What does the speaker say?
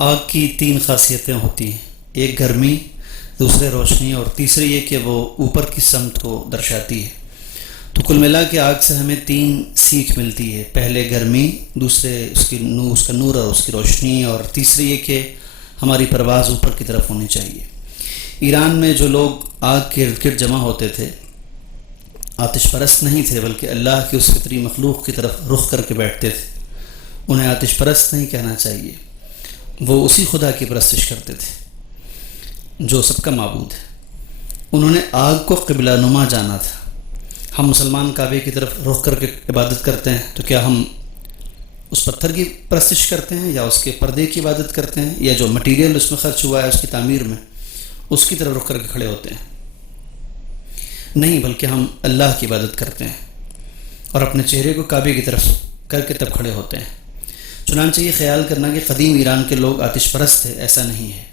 آگ کی تین خاصیتیں ہوتی ہیں، ایک گرمی، دوسرے روشنی، اور تیسری یہ کہ وہ اوپر کی سمت کو درشاتی ہے۔ تو کل ملا کے آگ سے ہمیں تین سیکھ ملتی ہے، پہلے گرمی، دوسرے اس کا نور اور اس کی روشنی، اور تیسری یہ کہ ہماری پرواز اوپر کی طرف ہونی چاہیے۔ ایران میں جو لوگ آگ کے ارد گرد جمع ہوتے تھے آتش پرست نہیں تھے، بلکہ اللہ کی اس فطری مخلوق کی طرف رخ کر کے بیٹھتے تھے۔ انہیں آتش پرست نہیں کہنا چاہیے، وہ اسی خدا کی پرستش کرتے تھے جو سب کا معبود ہے۔ انہوں نے آگ کو قبلہ نما جانا تھا۔ ہم مسلمان کعبے کی طرف رخ کر کے عبادت کرتے ہیں، تو کیا ہم اس پتھر کی پرستش کرتے ہیں یا اس کے پردے کی عبادت کرتے ہیں، یا جو مٹیریل اس میں خرچ ہوا ہے اس کی تعمیر میں، اس کی طرف رخ کر کے کھڑے ہوتے ہیں؟ نہیں، بلکہ ہم اللہ کی عبادت کرتے ہیں اور اپنے چہرے کو کعبے کی طرف کر کے تب کھڑے ہوتے ہیں۔ چنانچہ یہ خیال کرنا کہ قدیم ایران کے لوگ آتش پرست تھے، ایسا نہیں ہے۔